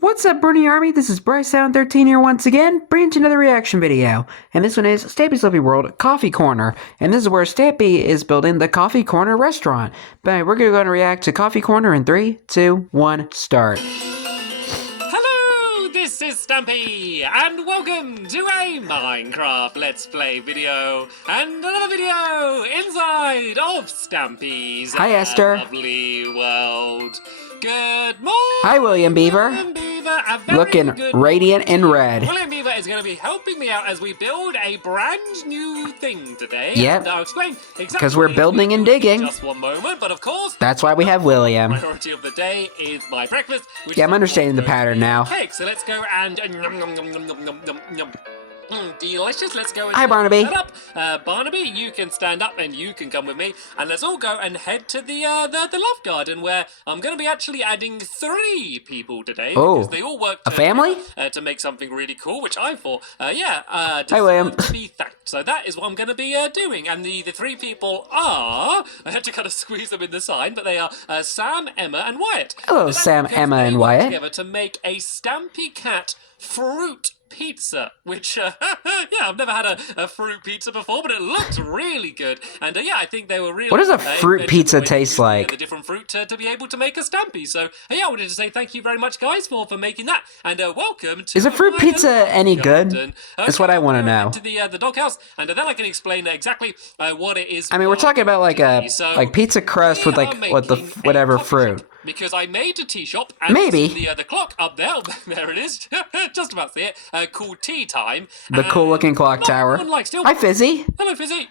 What's up, Bruni Army? This is BryceAllen13 here once again, bringing you another reaction video. And this one is Stampy's Lovely World Coffee Corner. And this is where Stampy is building the Coffee Corner restaurant. But we're going to react to Coffee Corner in 3, 2, 1, start. Hello, this is Stampy, and welcome to a Minecraft Let's Play video, and another video inside of Stampy's Hi, Esther. Lovely World. Good morning. Hi, William Beaver. William Beaver, a very Looking good radiant morning. in red. William Beaver is going to be helping me out as we build a brand new thing today. Yep. And I'll explain exactly Because we're building and digging. Just one moment, but of course, That's why we have William. the priority of the day is my breakfast. Which Yeah, I'm is understanding the going to pattern be now. Cake. So let's go and nom, nom, nom, nom, nom, nom, nom, nom. Delicious. Let's go and Hi, Barnaby. set up. Barnaby, you can stand up and you can come with me, and let's all go and head to the love garden where I'm going to be actually adding 3 people today because they all work a family to make something really cool, which I thought, Hi, William. to be thanked. So that is what I'm going to be doing, and the 3 people are, I had to kind of squeeze them in the sign, but they are Sam, Emma, and Wyatt. Hello, And that's Sam, because Emma, they and work Wyatt. together to make a Stampy Cat fruit pizza, which yeah, I've never had a fruit pizza before, but it looks really good. And yeah, I think they were really. What does a fruit pizza taste like? The different fruit to be able to make a Stampy. So yeah, I wanted to say thank you very much, guys, for making that, and welcome to. Is a fruit pizza any good? Garden. That's what I want to know. To the doghouse, and then I can explain exactly what it is. I mean, we're talking about like a pizza crust with like whatever fruit. Because I made a tea shop, and Maybe the clock up there, there it is, just about see it, called Tea Time. the cool-looking clock tower. Hi, Fizzy. Hello, Fizzy.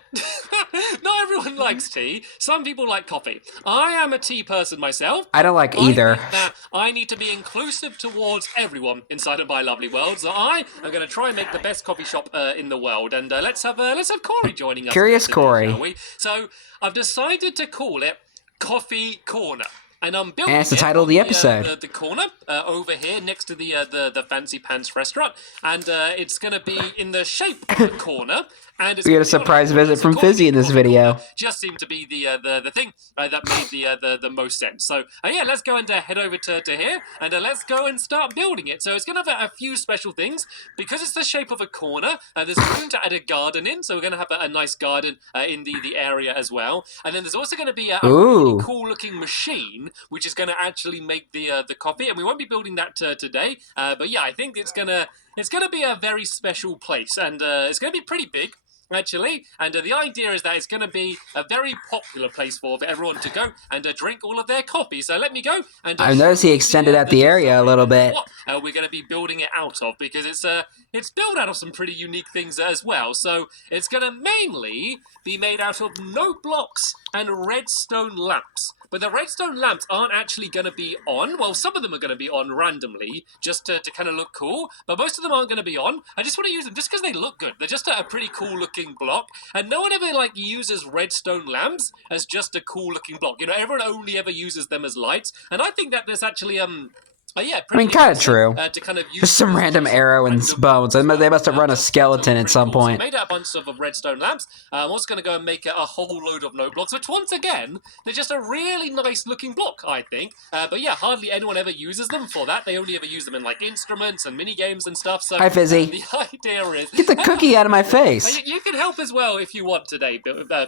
Not everyone likes tea. Some people like coffee. I am a tea person myself. I don't like either. I think that I need to be inclusive towards everyone inside of my lovely world. So I am going to try and make the best coffee shop in the world. And let's have Corey joining us. Curious today, Corey. shall we? So I've decided to call it Coffee Corner. And I'm building And it's the title of the episode. The corner over here next to the Fancy Pants restaurant, and it's going to be in the shape of a corner. And it's We get a surprise visit from Fizzy in this video. Just seemed to be the thing that made the most sense. So yeah, let's go and head over to here, and let's go and start building it. So it's going to have a few special things because it's the shape of a corner. There's room to add a garden in, so we're going to have a nice garden in the area as well. And then there's also going to be a really cool looking machine which is going to actually make the coffee, and we won't be building that today. But yeah, I think it's gonna be a very special place, and it's going to be pretty big, actually, and the idea is that it's going to be a very popular place for everyone to go and drink all of their coffee. So let me go and I noticed he extended out the area a little bit. What we're going to be building it out of, because it's built out of some pretty unique things as well. So it's going to mainly be made out of note blocks and redstone lamps. But the redstone lamps aren't actually going to be on. Well, some of them are going to be on randomly, just to kind of look cool. But most of them aren't going to be on. I just want to use them just because they look good. They're just a pretty cool-looking block. And no one ever, uses redstone lamps as just a cool-lking block. You know, everyone only ever uses them as lights. And I think that there's actually, yeah, I mean, kind of true. To kind of use just some random arrow and bones. They must have run a skeleton at some point. So I made a bunch of redstone lamps. I'm also going to go and make a whole load of note blocks, which once again, they're just a really nice looking block, I think. But yeah, hardly anyone ever uses them for that. They only ever use them in instruments and mini games and stuff. So hi, Fizzy. The idea is get the cookie out of my face. You can help as well if you want today,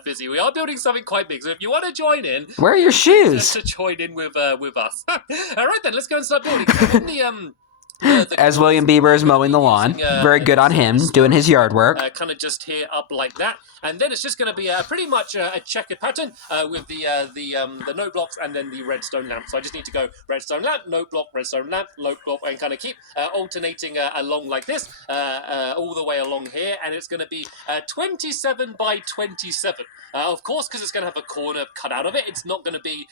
Fizzy. We are building something quite big, so if you want to join in, where are your shoes? To join in with us. All right then, let's go and start building. So as William Bieber is mowing the lawn. Very good on him, doing his yard work. Kind of just here up like that. And then it's just going to be pretty much a checkered pattern with the note blocks and then the redstone lamp. So I just need to go redstone lamp, note block, and kind of keep alternating along like this all the way along here. And it's going to be 27 by 27. Of course, because it's going to have a corner cut out of it. It's not going to be,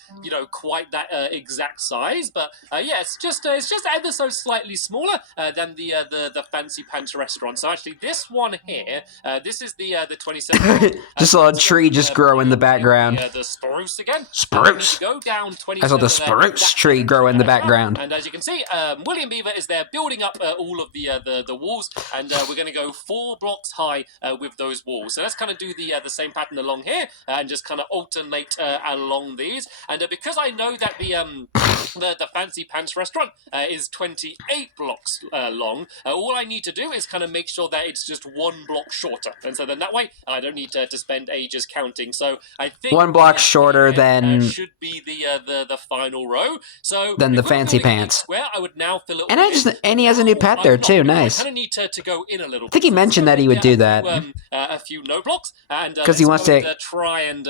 quite that exact size. But yeah, it's just ever so slightly smaller than the Fancy Pants restaurant. So actually, this one here, this is the 27. Just saw a tree just grow in the background. The spruce again. Spruce. Go down 27. I saw the spruce tree grow in the background. And as you can see, William Beaver is there building up all of the walls, and we're going to go 4 blocks high with those walls. So let's kind of do the same pattern along here and just kind of alternate along these. And because I know that the Fancy Pants restaurant is 28 blocks long, all I need to do is kind of make sure that it's just 1 block shorter, and so then that way I don't need to spend ages counting. So I think 1 block shorter than should be the final row. So than the Fancy Pants. Square, I would now fill it. And he has a new pet there too. Nice. I kind of need to go in a little. I think he mentioned that he would do that. A few no blocks, and because he wants to try and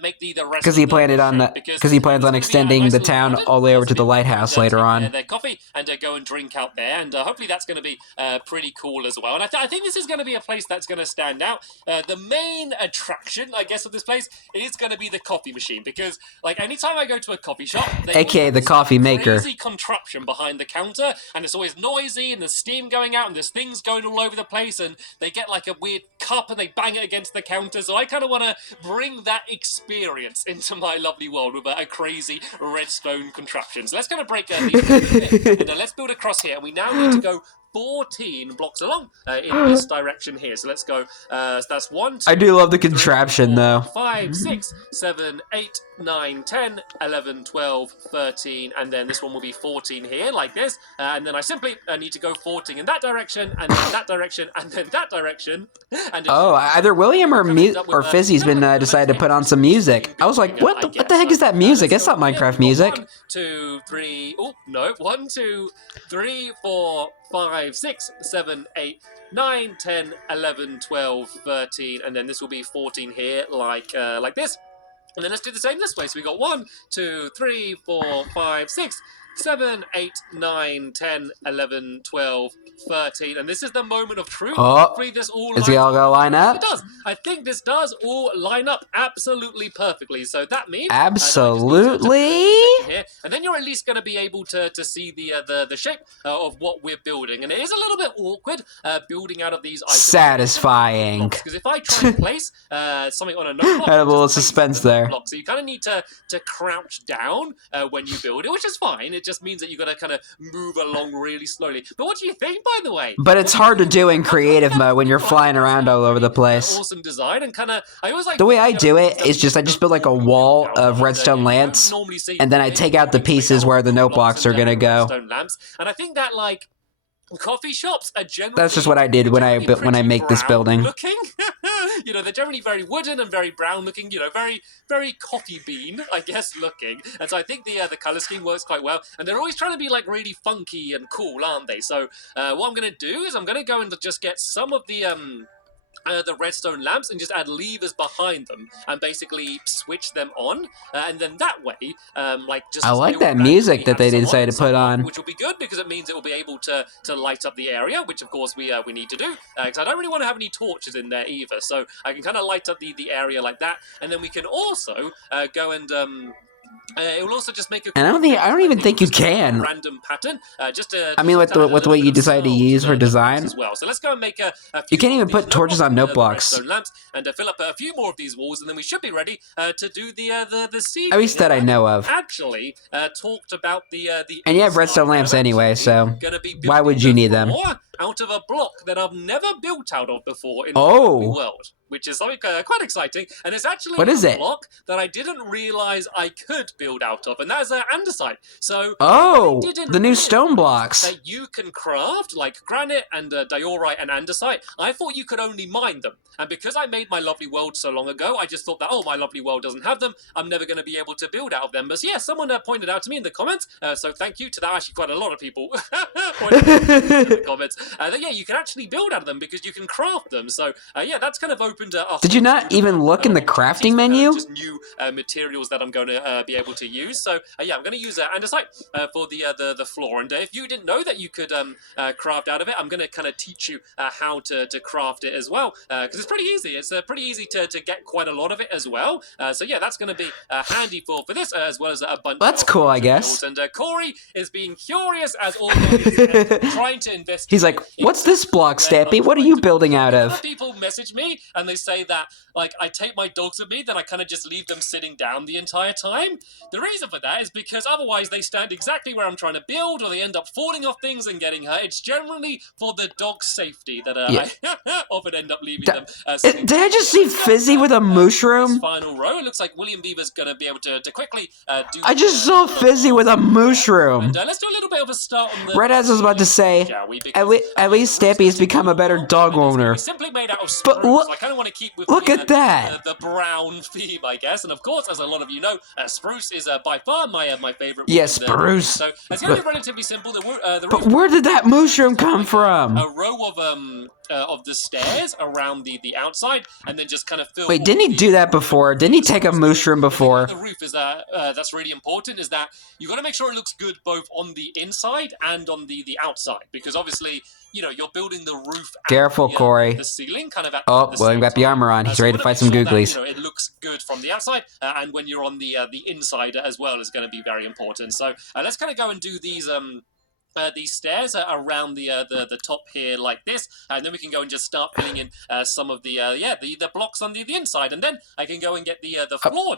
make the rest. Because he planned on because he plans on extending the town all the way over to the lighthouse later on. Their coffee and go and drink out there, and hopefully that's going to be pretty cool as well. And I think this is going to be a place that's going to stand out. The main attraction, I guess, of this place is going to be the coffee machine, because like anytime I go to a coffee shop, aka the coffee maker, crazy contraption behind the counter, and it's always noisy, and there's steam going out, and there's things going all over the place, and they get like a weird cup and they bang it against the counter. So I kind of want to bring that experience into my lovely world with a crazy redstone contraption. So let's kind of break these and let's build across here. And we now need to go 14 blocks along in this direction here. So let's go. So that's 1, 2, I do love the contraption 3, 4, though. 5, 6, 7, 8, 9, 10, 11, 12, 13, and then this one will be 14 here, like this. And then I simply need to go 14 in that direction, and then that direction, and then that direction. And either William or Fizzy's been decided to put on some music. I was like, what the heck is that music? It's not Minecraft music. 1, 2, 3. Oh no! 1, 2, 3, 4, 5, 6, 7, 8, 9, 10, 11, 12, 13, and then this will be 14 here, like this. And then let's do the same this way. So we got 1, 2, 3, 4, 5, 6, 7, 8, 9, 10, 11, 12, 13. And this is the moment of truth. Hopefully this all is he all gonna line up? It does. I think this does all line up absolutely perfectly. So that means absolutely. Here, and then you're at least going to be able to see the shape of what we're building. And it is a little bit awkward building out of these items. Satisfying. Because if I try and place something on a notebook, I have a little suspense there. So you kind of need to crouch down when you build it, which is fine. It just means that you've got to kind of move along really slowly. But what do you think, by the way? But it's hard to do in creative mode when you're flying around all over the place. Awesome design, and kind of I always like the way I do it is I just build like a wall of redstone lamps, and then I take out the pieces where the note blocks are gonna go. And I think that like coffee shops are generally that's just what I did when I make this building. Looking. You know, they're generally very wooden and very brown looking, you know, very, very coffee bean, I guess, looking. And so I think the colour scheme works quite well. And they're always trying to be like really funky and cool, aren't they? So what I'm going to do is I'm going to go and just get some of the redstone lamps and just add levers behind them and basically switch them on, and then that way, I like that music that they decided to put on, which will be good because it means it will be able to light up the area, which of course we need to do. Because I don't really want to have any torches in there either, so I can kind of light up the area like that, and then we can also go and it will also just make a. And I don't even think you can. Random pattern. I mean, with what you decide to use for design as well. So let's go and make a you can't even put torches on note blocks. Lamps and fill up a few more of these walls, and then we should be ready to do the seed. At least that I know of. Actually, talked about the. And you have redstone lamps anyway, so why would you need them? Out of a block that I've never built out of before in the world, which is something quite exciting. And it's actually a block that I didn't realize I could build out of, and that is andesite. So the new stone blocks that you can craft, like granite and diorite and andesite. I thought you could only mine them, and because I made my lovely world so long ago, I just thought that my lovely world doesn't have them. I'm never going to be able to build out of them. But yeah, someone pointed out to me in the comments. So thank you to that. Actually, quite a lot of people pointed out in the comments. that yeah, you can actually build out of them because you can craft them. So yeah, that's kind of opened up. Did you not even look in the crafting menu? Just new materials that I'm going to be able to use. So yeah, I'm going to use andesite for the floor. And if you didn't know that you could craft out of it, I'm going to kind of teach you how to craft it as well, because it's pretty easy. It's pretty easy to get quite a lot of it as well. So yeah, that's going to be handy for this, as well as a bunch. That's cool, I guess. And Corey is being curious as always, trying to invest. He's like, "What's this block, Stampy? What are you building out of?" People message me and they say that like I take my dogs with me, then I kind of just leave them sitting down the entire time. The reason for that is because otherwise they stand exactly where I'm trying to build, or they end up falling off things and getting hurt. It's generally for the dog's safety that I often end up leaving them. Did I just see Fizzy with a mushroom? This final row. It looks like William Beaver's going to be able to quickly do. I just saw Fizzy with a mushroom. And let's do a little bit of a start on the. Right as I was about to say, at least Stampy has become a better dog owner. Simply made out of spruce. But look, I kind of want to keep with look at that. The brown theme, I guess. And of course, as a lot of you know, spruce is by far my favorite. Yes, spruce. So it's going to be relatively simple. But where did that mushroom come from? A row of the stairs around the outside, and then just kind of fill. Wait, didn't he do that before? Didn't he take a mushroom before? The roof is that's really important. Is that you got to make sure it looks good both on the inside and on the outside, because obviously, you know, you're building the roof. Careful, Corey. The ceiling, kind of. William got the armor on. He's ready to fight some googlies. That, it looks good from the outside, and when you're on the inside as well is going to be very important. So let's kind of go and do these stairs around the top here like this, and then we can go and just start filling in some of the blocks on the inside, and then I can go and get the floor.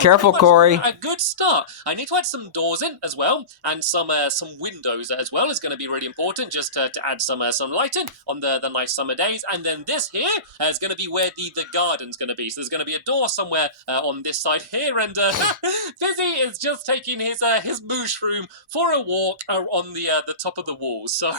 Careful, Corey. A good start. I need to add some doors in as well, and some windows as well is going to be really important, just to add some light in on the nice summer days. And then this here is going to be where the garden's going to be. So there's going to be a door somewhere on this side here, and Fizzy is just taking his mushroom for a walk on the top of the walls, so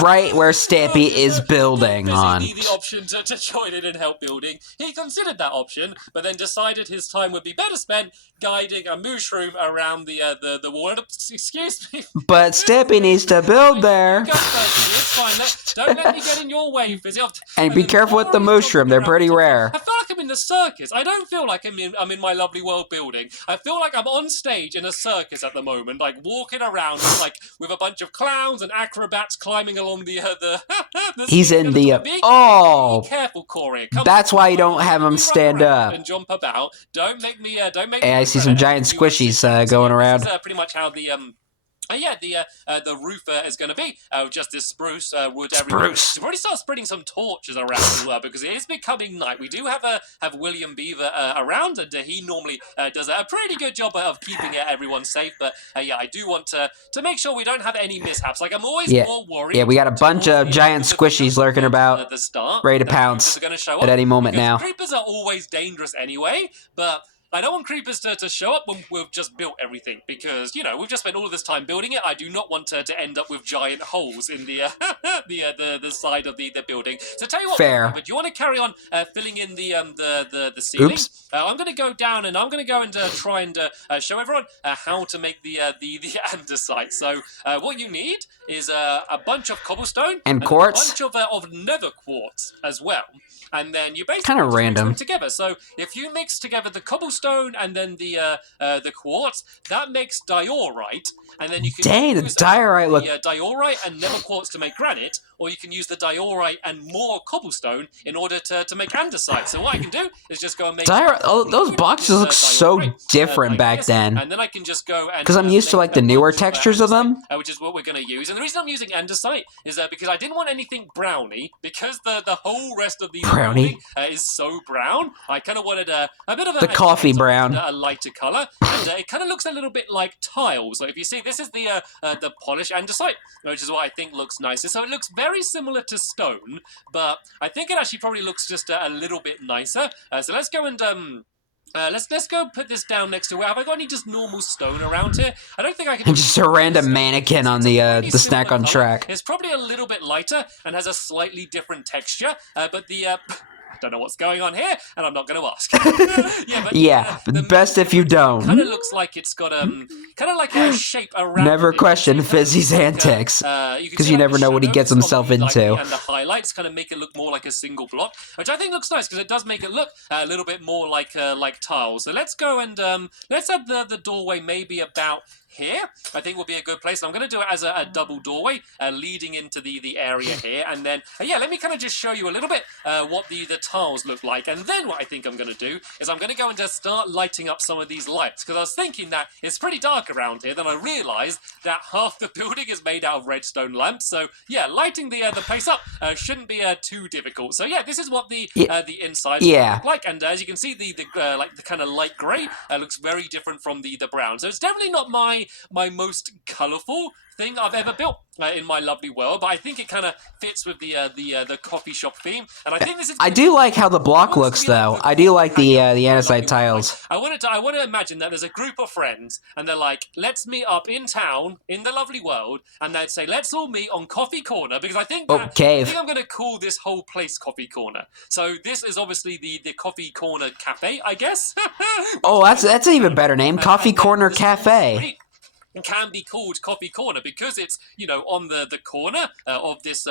right where Stampy is building on. The option to join in and help building. He considered that option, but then decided his time would be better spent guiding a mushroom around the wall. Excuse me. But Stampy needs to build there. It's fine. Don't let me get in your way, Fizzy. And be careful with the mushroom. They're pretty rare. I feel like I'm in the circus. I don't feel like I'm in my lovely world building. I feel like I'm on stage in a circus at the moment, like walking around with a bunch of clowns and acrobats climbing along the He's in the Be careful, Corey. That's why you don't have him stand up and jump about. Don't make me. Hey, I see some giant squishies going around. This is pretty much how the roof is going to be just this spruce wood everywhere. We've already started spreading some torches around as well, because it is becoming night. We do have William Beaver around, and he normally does a pretty good job of keeping everyone safe. But yeah, I do want to make sure we don't have any mishaps. Like, I'm always more worried. Yeah, we got a bunch of giant squishies lurking about, at the start, ready to pounce at any moment now. Creepers are always dangerous anyway, but I don't want creepers to show up when we've just built everything, because, you know, we've just spent all of this time building it. I do not want to end up with giant holes in the side of the building. So tell you what, fair. But do you want to carry on filling in the ceiling? Oops. I'm going to go down, and I'm going to go and try and show everyone how to make the andesite. So what you need is a bunch of cobblestone and quartz, a bunch of nether quartz as well. And then you basically kind of random mix them together. So if you mix together the cobblestone and then the quartz, that makes diorite. And then you can use the diorite look. Diorite and nether quartz to make granite, or you can use the diorite and more cobblestone in order to make andesite. So what I can do is just go and make those boxes look so different back then. And then I can just go and because I'm used to like the newer textures of them, which is what we're going to use. And the reason I'm using andesite is because I didn't want anything browny, because the whole rest of the brownie is so brown. I kind of wanted a bit of the coffee brown, a lighter color, and it kind of looks a little bit like tiles. So if you see, this is the polished andesite, which is what I think looks nicer. So it looks very similar to stone, but I think it actually probably looks just a little bit nicer. So let's go and let's go put this down next to where. Have I got any just normal stone around here? I don't think I can. And just a random mannequin on the snack on track. It's probably a little bit lighter and has a slightly different texture, but don't know what's going on here, and I'm not going to ask. But best if you don't. Kind of looks like it's got kind of like a shape around. Never question Fizzy's antics, because you never know what he gets himself into. And the highlights kind of make it look more like a single block, which I think looks nice because it does make it look a little bit more like tiles. So let's go and let's have the doorway maybe about here. I think will be a good place. I'm going to do it as a double doorway leading into the area here, and then let me kind of just show you a little bit what the tiles look like, and then what I think I'm going to do is I'm going to go and just start lighting up some of these lights, because I was thinking that it's pretty dark around here. Then I realized that half the building is made out of redstone lamps, so lighting the place up shouldn't be too difficult. So this is what the inside look like, and as you can see, the kind of light grey looks very different from the brown. So it's definitely not my most colourful thing I've ever built in my lovely world, but I think it kind of fits with the coffee shop theme, and I think this is. I do like how the block looks, though. I do like the andesite tiles. I want to imagine that there's a group of friends, and they're like, "Let's meet up in town in the lovely world," and they'd say, "Let's all meet on Coffee Corner," because I think I think I'm going to call this whole place Coffee Corner. So this is obviously the Coffee Corner Cafe, I guess. That's an even better name, Coffee Corner Cafe. Can be called Coffee Corner because it's on the corner of this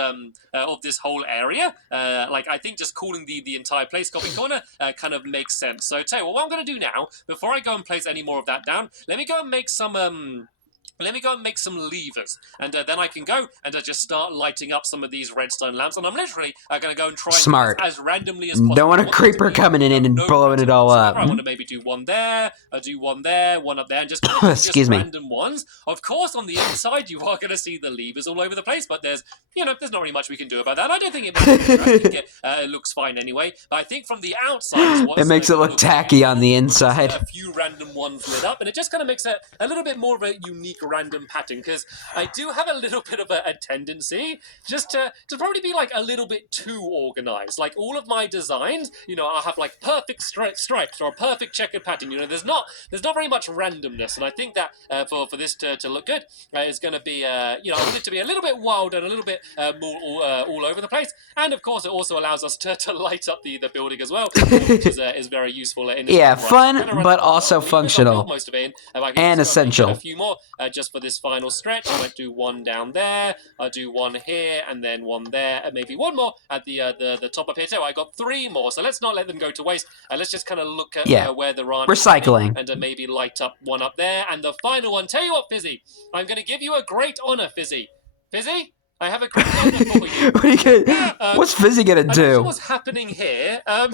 whole area. I think just calling the entire place Coffee Corner kind of makes sense. So tell you what I'm going to do now, before I go and place any more of that down, let me go and make some levers, and then I can go and just start lighting up some of these redstone lamps. And I'm literally going to go and try as randomly as possible. Don't want a creeper coming in and blowing it all up. I want to maybe do one there, do one there, one up there, and just random ones. Of course, on the inside, you are going to see the levers all over the place, but there's not really much we can do about that. I don't think it matters. I think it looks fine anyway. But I think from the outside, it makes it look tacky on the inside. A few random ones lit up, and it just kind of makes it a little bit more of a unique random pattern, because I do have a little bit of a tendency just to probably be a little bit too organized. Like all of my designs, I'll have perfect stripes or a perfect checkered pattern. There's not very much randomness, and I think that for this to look good is going to be I want it to be a little bit wild and a little bit more all over the place. And of course, it also allows us to light up the building as well, which is very useful. Fun but also functional most of it in, and essential. A few more just for this final stretch. I might do one down there, I'll do one here, and then one there, and maybe one more at the top up here too. I got 3 more, so let's not let them go to waste. Let's just kind of look at where they're on. Recycling. And maybe light up one up there. And the final one, tell you what, Fizzy, I'm going to give you a great honour, Fizzy. Fizzy? I have a great honour for you. What's Fizzy gonna do? What's happening here? Are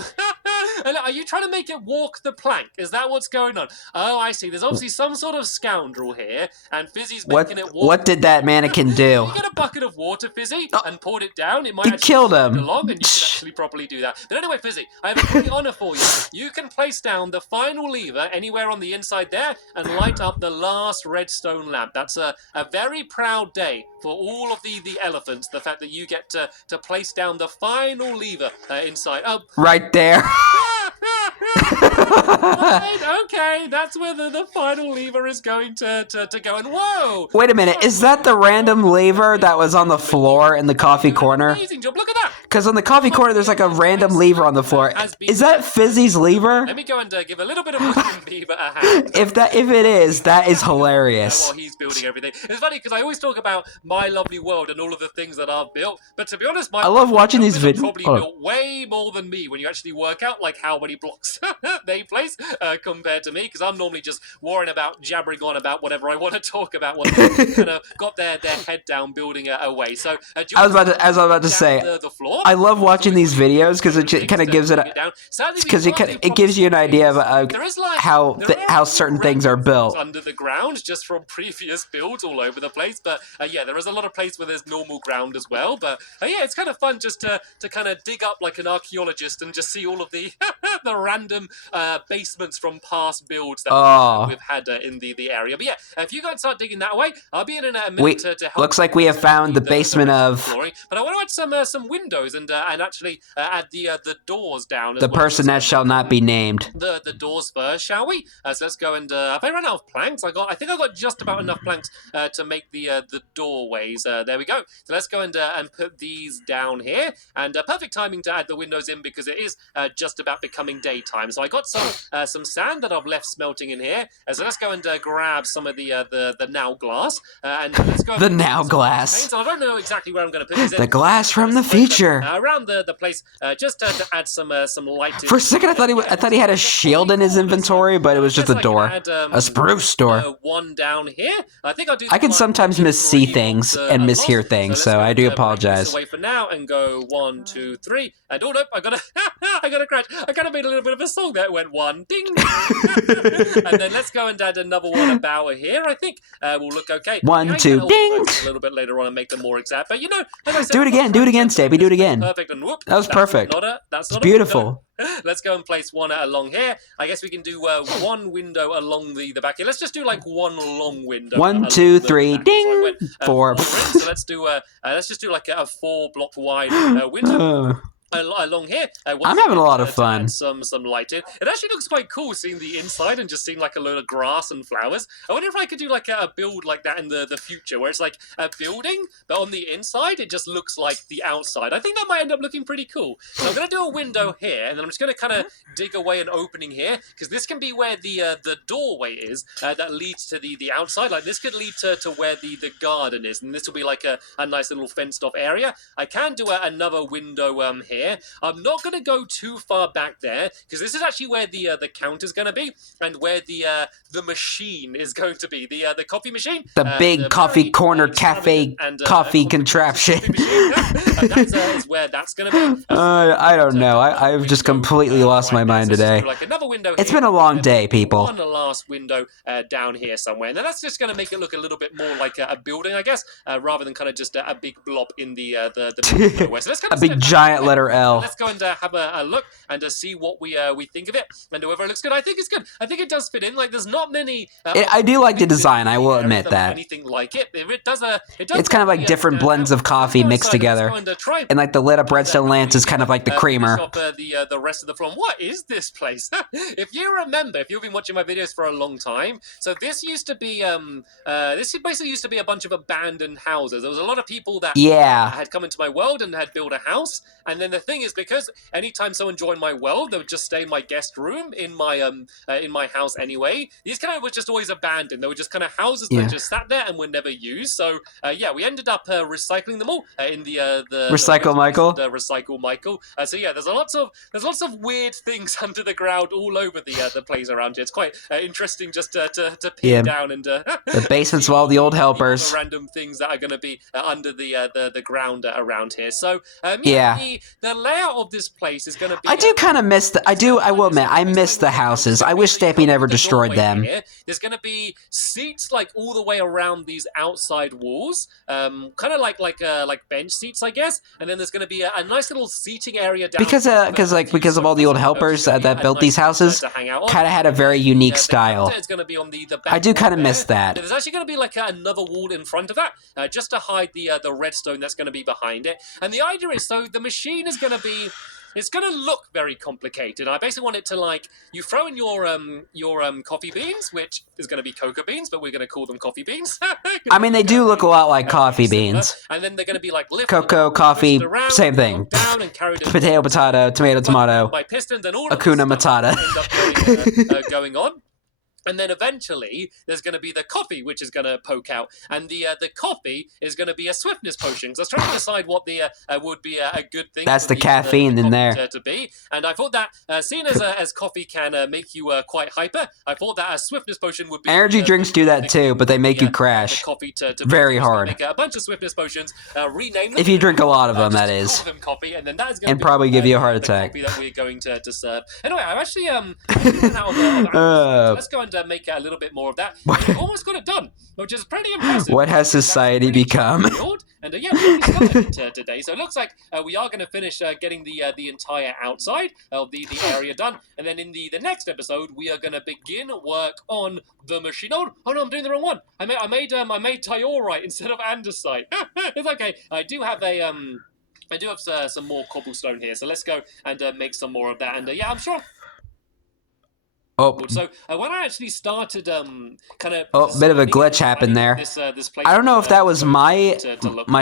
you trying to make it walk the plank? Is that what's going on? Oh, I see. There's obviously some sort of scoundrel here, and Fizzy's making it walk. What did that mannequin do? You get a bucket of water, Fizzy, and poured it down. It might killed him. Along, and you can actually properly do that. But anyway, Fizzy, I have a great honour for you. You can place down the final lever anywhere on the inside there and light up the last redstone lamp. That's a very proud day for all of the elephants, the fact that you get to place down the final lever inside. Oh, right there. Right, okay, that's where the final lever is going to go. And whoa! Wait a minute, is that the random lever that was on the floor in the coffee corner? Amazing job, look at that! Because on the coffee corner, there's a random lever on the floor. Is that Fizzy's lever? Let me go and give a little bit of William Beaver a hand. If it is, that is hilarious. While he's building everything. It's funny because I always talk about my lovely world and all of the things that I've built, but to be honest, I love watching these videos. Probably built way more than me when you actually work out how many blocks they place compared to me, because I'm normally just jabbering on about whatever I want to talk about when they've kind of got their head down building away. So I was about to say, the floor? I love watching these videos because it kind of gives it gives you an idea of how certain things are built under the ground just from previous builds all over the place. But there is a lot of place where there's normal ground as well. But it's kind of fun just to kind of dig up like an archaeologist and just see all of the the random basements from past builds that we've had in the area. But if you go and start digging that away, I'll be in a minute to help. Looks like we have found the basement of flooring. But I want to add some windows windows and actually add the doors down. As The well. person that shall not be named. The doors first, shall we? So let's go and have I run out of planks? I think I got just about enough planks to make the doorways. There we go. So let's go and put these down here. And perfect timing to add the windows in because it is just about becoming daytime. So I got some sand that I've left smelting in here. So let's go and grab some of the now glass and let's go. The now glass. I don't know exactly where I'm going to put these. The glass from the future. Around the place, just to add some light. For a second, I thought he had a shield in his inventory, but it was just a door, a spruce door. One down here. I can sometimes miss-see things and mishear things, so I do apologize. Away for now and go 1, 2, 3, and oh nope, I gotta crash. I kind of made a little bit of a song there. It went 1, ding, and then let's go and add another one about here. I think will look okay. 1, 2, ding. A little bit later on and make them more exact, but you know, as I said, do it again, Stampy, do it again. Perfect, and whoop, that was perfect. That's it's beautiful. Let's go and place one along here. I guess we can do one window along the back here. Let's just do like one long window. 1, 2, 3, ding. 4. So let's just do like a 4-block wide window. Along here, I'm having a lot of fun. Some light in. It actually looks quite cool seeing the inside and just seeing like a load of grass and flowers. I wonder if I could do like a build like that in the future, where it's like a building, but on the inside it just looks like the outside. I think that might end up looking pretty cool. So I'm gonna do a window here, and then I'm just gonna kind of dig away an opening here because this can be where the doorway is that leads to the outside. Like this could lead to where the garden is, and this will be like a nice little fenced off area. I can do another window here. I'm not going to go too far back there because this is actually where the counter's going to be and where the machine is going to be, the coffee machine. The big coffee corner cafe and, coffee contraption. Is where that's going to be. I don't know. I've just completely lost my mind today. Like another window it's been a long day, people. One last window down here somewhere. Now that's just going to make it look a little bit more like a building, I guess, rather than kind of just a big blob in the middle. So let's kind of a big giant letter L. Let's go and have a look and see what we think of it and whether it looks good. I think it's good. I think it does fit in. Like there's not many. I do like the design. I will admit that. Anything like it. It does. It's kind of like different blends of coffee mixed together, and like the lit up redstone lance is kind of like the creamer. The rest of the floor. What is this place? If you remember, if you've been watching my videos for a long time, so this used to be this basically used to be a bunch of abandoned houses. There was a lot of people that had come into my world and had built a house, and then the thing is, because anytime someone joined my world, they would just stay in my guest room in my house anyway. These kind of were just always abandoned. They were just kind of houses that just sat there and were never used. So we ended up recycling them all in the Recycle Michael. Recycle Michael. So yeah, there's lots of weird things under the ground all over the place around here. It's quite interesting just to peek down and the basements of all the old helpers. Random things that are going to be under the ground around here. So the layout of this place is going to be. I do kind of miss I will admit, I miss the houses. I wish Stampy never destroyed them. There's going to be seats like all the way around these outside walls, kind of like bench seats, I guess. And then there's going to be a nice little seating area down because of all the old helpers that built these houses, kind of had a very unique style. I do kind of miss that. There's actually going to be like another wall in front of that, just to hide the redstone that's going to be behind it. And the idea is, so the machine is going to be. It's going to look very complicated. I basically want it to, like, you throw in your coffee beans, which is going to be cocoa beans, but we're going to call them coffee beans. I mean, they do look a lot like coffee beans. And then they're going to be like cocoa, coffee, around, same thing. Down and carried Potato, potato, tomato, tomato. By pistons and all Hakuna Matata. End up going on. And then eventually, there's going to be the coffee, which is going to poke out. And the coffee is going to be a swiftness potion. So I was trying to decide what the would be a good thing. That's the caffeine in there. To be. And I thought that, seeing as coffee can make you quite hyper, I thought that a swiftness potion would be... Energy drinks do that too, but they make you crash. Coffee to very hard. Make a bunch of swiftness potions, rename them. If you drink a lot of them, that is. Call them coffee, and then that is going and to probably give you a heart attack. The coffee that we're going to serve. Anyway, I've actually so let's go and make a little bit more of that. We've almost got it done, which is pretty impressive. What has society become? And we started today, so it looks like we are going to finish getting the entire outside of the area done, and then in the next episode we are going to begin work on the machine. Oh no, I'm doing the wrong one. I made Tiorite instead of andesite. It's okay. I do have a I do have some more cobblestone here, so let's go and make some more of that. And yeah, I'm sure. Oh, So when I actually started kind of bit of a glitch happened there. This place, I don't know if that was my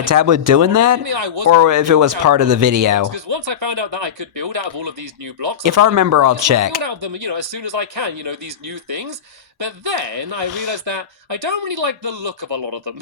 tablet doing that, or if it was part of the video. Because once I found out that I could build out of all of these new blocks, If I remember, I'll check. Build out of them, as soon as I can. These new things. But then I realized that I don't really like the look of a lot of them.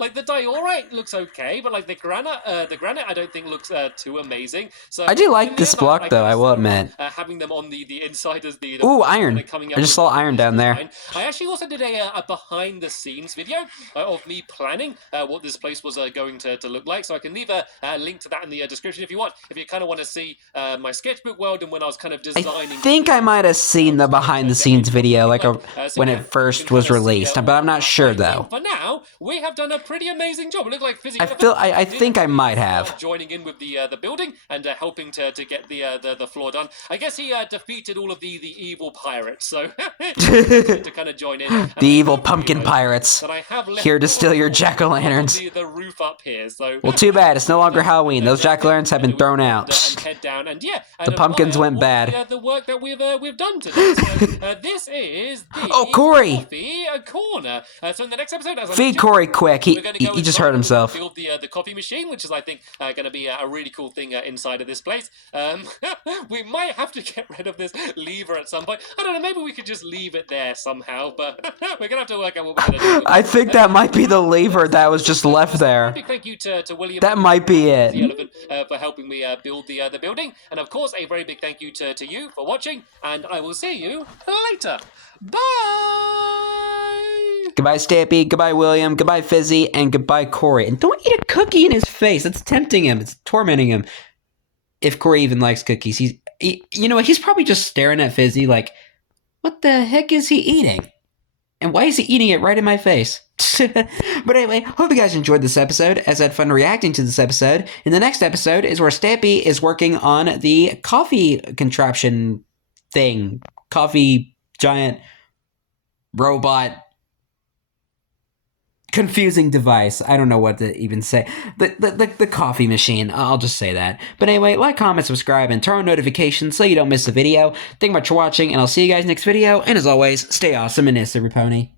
Like the diorite looks okay, but like the granite I don't think looks too amazing. So I do like this block though, I will admit. Having them on the inside as the ooh, iron. I just saw iron down there. I actually also did a behind the scenes video of me planning what this place was going to look like. So I can leave a link to that in the description if you want. If you kind of want to see my sketchbook world and when I was kind of designing. I think I might have seen the behind the scenes video, like when it first was released, but I'm not sure though. For now, we have done a pretty amazing job. It looked like physics. I think I might have joining in with the building and helping to get the floor done. I guess he defeated all of the evil pirates, so to kind of join in. The evil pumpkin pirates here to steal your jack-o'-lanterns. The roof up here. So well, too bad it's no longer Halloween. Those jack-o'-lanterns have been thrown out. Head down and yeah, the pumpkins went bad. The work that we've done today. So, this is the Corey. Coffee Corner. So in the next episode, feed Corey quick. He just hurt himself. Build the coffee machine, which is I think going to be a really cool thing inside of this place. We might have to get rid of this lever at some point. I don't know. Maybe we could just leave it there somehow, but we're gonna have to work out what we're gonna do. I think that might be the lever that was just left there. Thank you to William. That might be it. The elephant for helping me build the building, and of course a very big thank you to you for watching, and I will see you later. Bye! Goodbye, Stampy. Goodbye, William. Goodbye, Fizzy. And goodbye, Corey. And don't eat a cookie in his face. That's tempting him. It's tormenting him. If Corey even likes cookies. You know what? He's probably just staring at Fizzy like, what the heck is he eating? And why is he eating it right in my face? But anyway, hope you guys enjoyed this episode, as I had fun reacting to this episode. In the next episode is where Stampy is working on the coffee contraption thing. Coffee giant robot confusing device. I don't know what to even say. The coffee machine. I'll just say that. But anyway, like, comment, subscribe, and turn on notifications so you don't miss the video. Thank you much for watching, and I'll see you guys next video. And as always, stay awesome and nice, every pony.